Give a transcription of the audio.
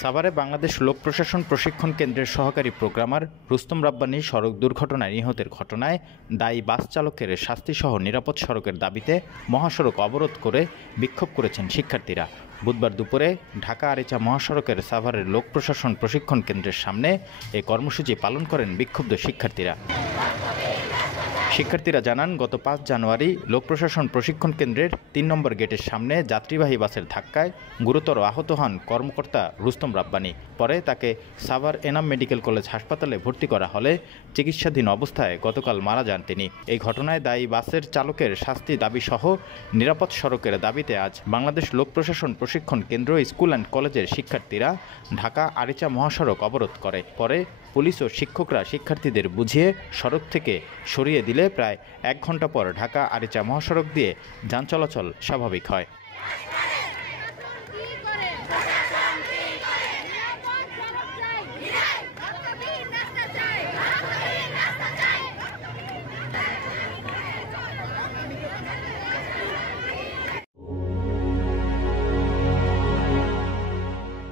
সাভারে বাংলাদেশ লোক প্রশাসন প্রশিক্ষণ কেন্দ্রের সহকারী প্রোগ্রামার রুস্তম রাব্বানী সড়ক দুর্ঘটনায় নিহতের ঘটনায় দায়ী বাস চালকের শাস্তিসহ নিরাপদ সড়কের দাবিতে মহাসড়ক অবরোধ করে বিক্ষোভ করেছেন শিক্ষার্থীরা। বুধবার দুপুরে ঢাকা আরিচা মহাসড়কের সাভারের লোক প্রশাসন প্রশিক্ষণ কেন্দ্রের সামনে এ কর্মসূচি পালন করেন বিক্ষুব্ধ শিক্ষার্থীরা। শিক্ষার্থীরা জানান, গত ৫ জানুয়ারি লোক প্রশাসন প্রশিক্ষণ কেন্দ্রের ৩ নম্বর গেটের সামনে যাত্রীবাহী বাসের ধাক্কায় গুরুতর আহত হন কর্মকর্তা রুস্তম রাব্বানী। পরে তাকে সাভার এনাম মেডিকেল কলেজ হাসপাতালে ভর্তি করা হলে চিকিৎসাধীন অবস্থায় গতকাল মারা যান তিনি। এই ঘটনায় দায়ী বাসের চালকের শাস্তি দাবিসহ নিরাপদ সড়কের দাবিতে আজ বাংলাদেশ লোক প্রশাসন প্রশিক্ষণ কেন্দ্র স্কুল অ্যান্ড কলেজের শিক্ষার্থীরা ঢাকা আরিচা মহাসড়ক অবরোধ করে। পরে পুলিশ ও শিক্ষকরা শিক্ষার্থীদের বুঝিয়ে সড়ক থেকে সরিয়ে দিলে প্রায় ১ ঘন্টা পর ঢাকা আরিচা মহাসড়ক দিয়ে যান চলাচল স্বাভাবিক হয়।